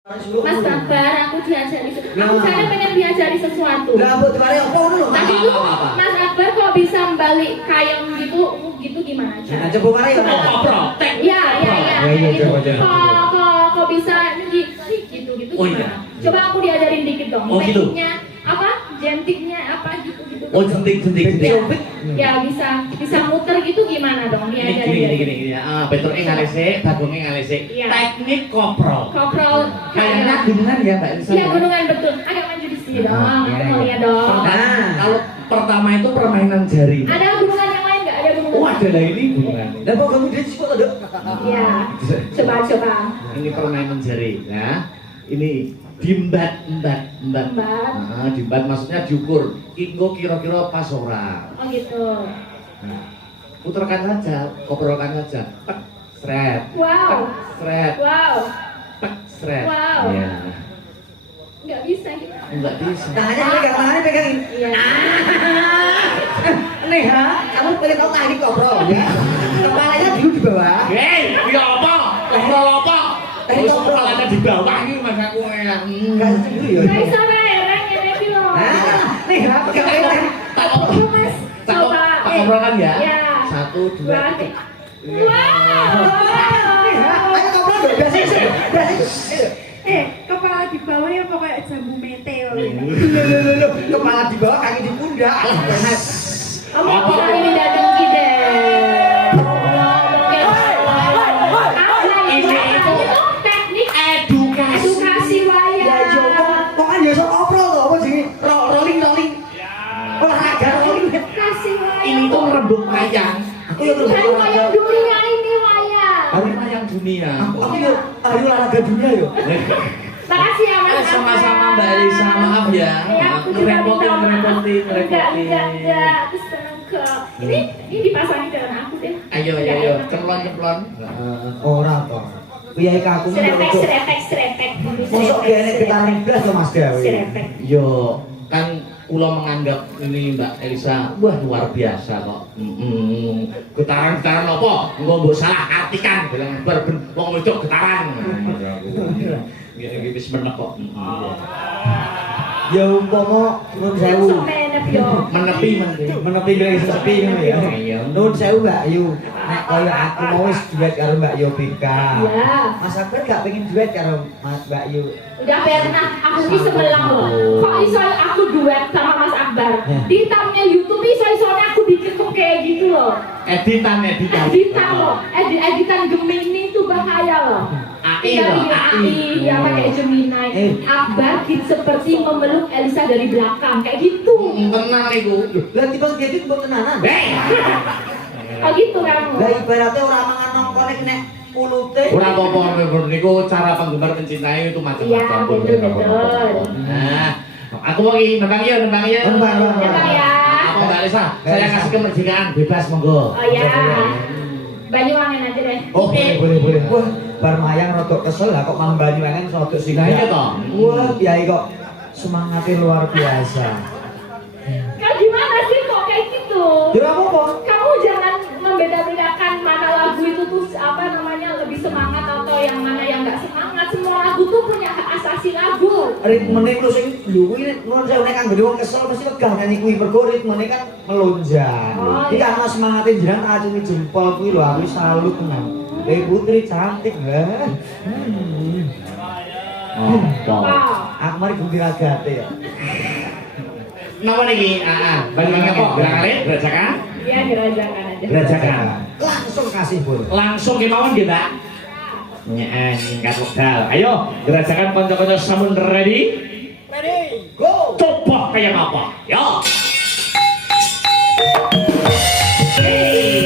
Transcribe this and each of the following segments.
Mas Babar, aku diajari. Aku sana pengen diajari sesuatu. Lah buat kare apa ngono lho. Tadi itu Mas Akbar kok bisa balik kayang gitu, gitu gimana aja? Nah, coba kare ya. Iya. Kok bisa gitu gimana? Coba aku diajarin dikit dong. Tekniknya apa? Jentiknya apa gitu. Oh, jentik. Ya bisa muter gitu gimana dong diajarin. Gini. Betul ngalese, bagongnya ngalese. Teknik koprol. Kayaknya gunungan ya, Mbak Elisa. Iya, gunungan betul. Agak maju di sini dong. Aku mau lihat dong. Nah, kalau pertama itu permainan jari. Ada gunungan yang lain nggak? Ada gunungan. Oh, ada lah ini gunungan. Lah kok kamu di situ ada? Iya. Coba. Ini permainan jari. Nah, ini dimbat. Nah, dimbat maksudnya diukur. Kinggo kira-kira pas ora. Oh gitu. Nah, putarkan saja, koprolkan saja. Tek, sret. Wow. Sret. Wow. Tek, sret. Wow. Iya. Nggak bisa gitu. Enggak bisa. Tangannya pegangin. Iya. Nih ha, kamu pengen tahu teknik koprol ya? Kepalanya dulu di bawah. Hei, ya apa? Koprol apa? Teknik Terus koprol. kepalanya di bawah ini mas aku ya. Enggak dulu ya. Nggak bisa ya, gitu loh. Nah, nih ha, pegangin teknik. Coba Mas. Coba. Tak koprolkan ya. Iya. 1, 2, 3. Wow. Nih ha, ayo koprol dong, biasa. Kepala di bawah ya pokoknya jambu meteor. Loh, kepala di bawah, kaki di pundak. Kamu bisa ini datang deh. Ini itu teknik edukasi Ya wayang. Joko, kok kan ya sok koprol toh, apa sih? Rolling. Olahraga rolling. Edukasi wayang. ini tuh merembuk wayang. Aku ya Bukan wayang dunia ini wayang. Hari wayang dunia. Aku ya hari olahraga dunia yo. Makasih ya Mas. Sama-sama Mbak Elisa, maaf ya. Aku juga minta maaf. Ngerepotin. Enggak. Terus tenang kok. Ini dipasangin dengan aku deh. Ayo, cemplon. Orang toh. Piye aku Serepek. mosok kene getaran blas to Mas Dewi. Serepek. Yo, kan Kula menganggap ini Mbak Elisa, wah luar biasa kok. Getaran apa? Engko mbok salah artikan, bilang wong wedok getaran. Ngene wis menek kok. Ya umpama nuwun sewu. Menepi kira sepi ngono ya. Nuwun sewu Mbak Yu. Nek kaya aku mau wis duet karo Mbak Yovika. Iya. Mas Akbar gak pengen duet karo Mbak Yu. Udah pernah aku ini sebelang loh. Kok iso aku duet sama Mas Akbar? Di thumbnya YouTube iso-isonya aku diketuk kayak gitu loh. Editan. Loh. Editan Gemini itu bahaya loh. AI loh, AI. Ya pakai Gemini. Akbar seperti memeluk Elisa dari belakang kayak gitu. Tenang iku. Lah tiba ngedit mbok tenanan. Oh gitu kamu. Lah ibaratnya ora mangan nongkone nek kulute. Ora apa-apa niku cara penggemar mencintai itu macam-macam. Iya, betul. Nah, aku mau nembang ya. Nembang ya. Apa Mbak Elisa? Saya kasih kemerdekaan bebas monggo. Oh ya. Banyuwangen aja deh. Oke, boleh. Wah, bar mayang rodok kesel lah kok malah Banyuwangen rodok sing. Nah, iya toh. Wah, kiai kok semangatnya luar biasa. Kau gimana sih kok kayak gitu? Ya apa-apa. Kamu jangan membeda-bedakan mana lagu itu tuh apa namanya lebih semangat atau yang mana yang nggak semangat. Semua lagu tuh punya hak asasi lagu. Ritmene kuwi sing lho kuwi nuwun sewu nek kanggo wong kesel mesti wegah nyanyi kuwi mergo ritmene kan melonjak. Oh, Iki iya. ana semangate jenengan acungi jempol kuwi lho aku salut tenan. Putri cantik ha. Wow. Aku mari gembira gate ya. Napa niki? Banyuwangen apa? Gerakan gerajakan? Iya gerajakan aja. Gerajakan. Langsung kasih Bun. Langsung kemauan nggih, Mbak? Nyingkat wekdal. Ayo, gerajakan kanca-kanca sampun ready? Go. Coba kayak apa? Yo. Gerajakan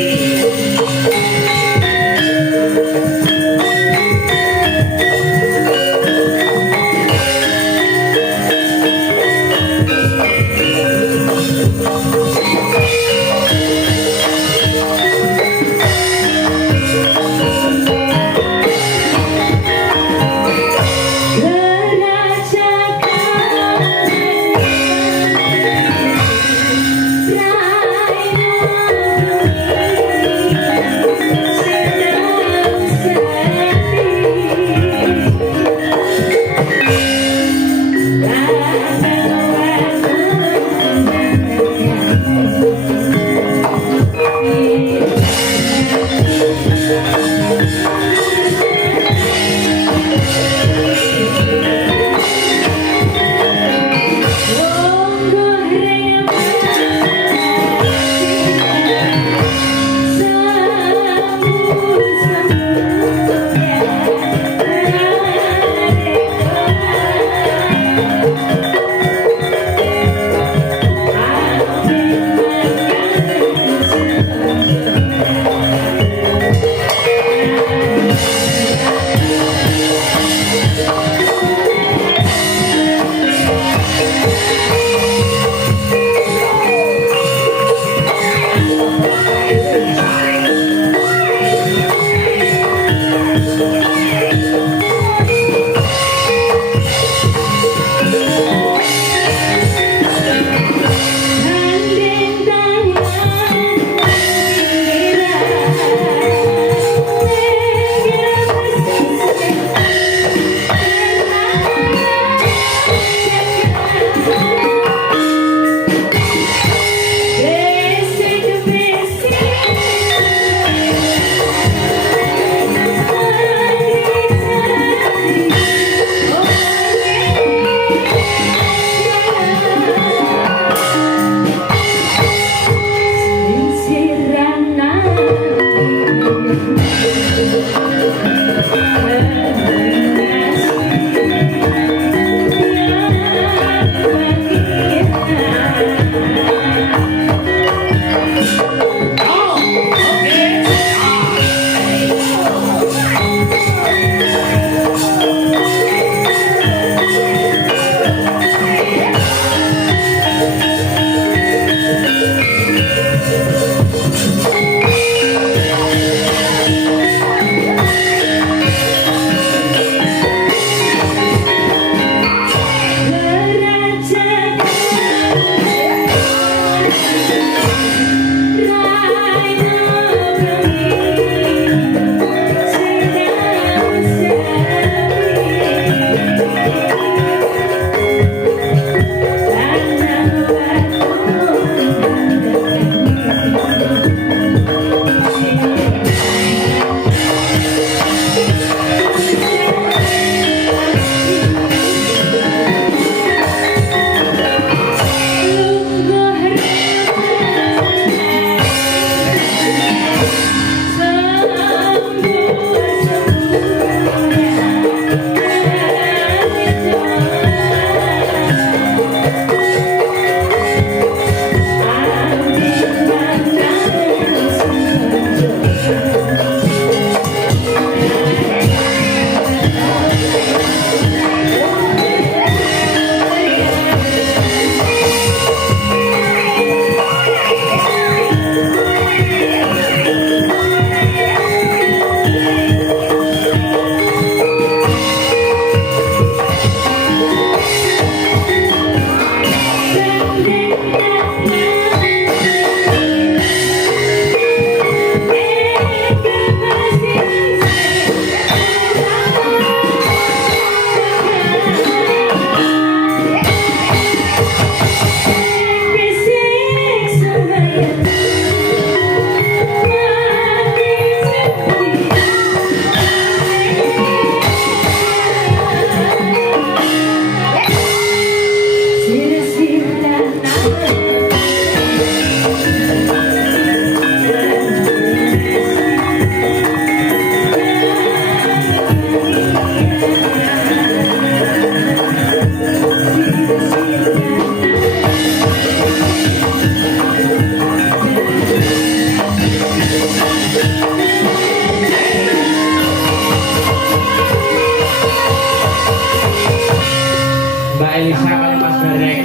Elisa kali Mas Gareng.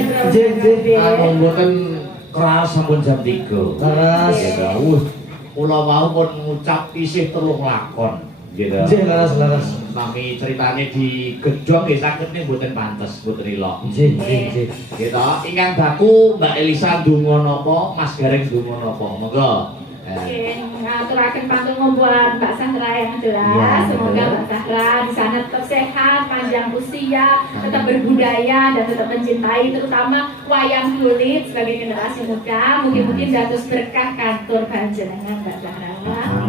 Aku mboten keras sampun jam 3. Leres. Gitu. Kula mau pun ngucap isih 3 lakon. Gitu. Nggih, leres. Nami ceritane di gedhong nggih saged ning mboten pantes, mboten ilok. Nggih. Gitu. Ingkang baku Mbak Elisa ndonga napa, Mas Gareng ndonga napa. Monggo. Oke, ngaturaken pantun buat Mbak Sahra yang jelas. Ya, Semoga betul. Mbak Sahra di sana tetap sehat, panjang usia, tetap berbudaya dan tetap mencintai terutama wayang kulit sebagai generasi muda. Mungkin dados berkah kantor panjenengan Mbak Sahra.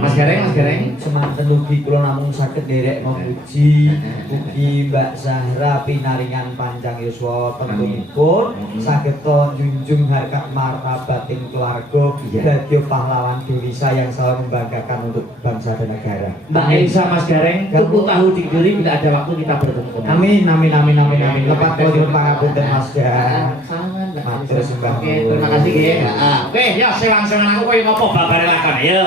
Mas Gareng. Semanten ugi kula namung saged nderek memuji ugi Mbak Zahra pinaringan panjang yuswa tentunipun saged njunjung harkat martabatin keluarga dadi pahlawan Indonesia yang selalu membanggakan untuk bangsa dan negara. Mbak Elisa, Mas Gareng, tuku tahu dikiri bila ada waktu kita bertemu kembali. Amin. Lepat kula dipun pangapunten Mas Jan. Matur sembah. Oke, terima kasih nggih. Oke, ya selang-selang aku koyo ngopo babare lakon. Ayo.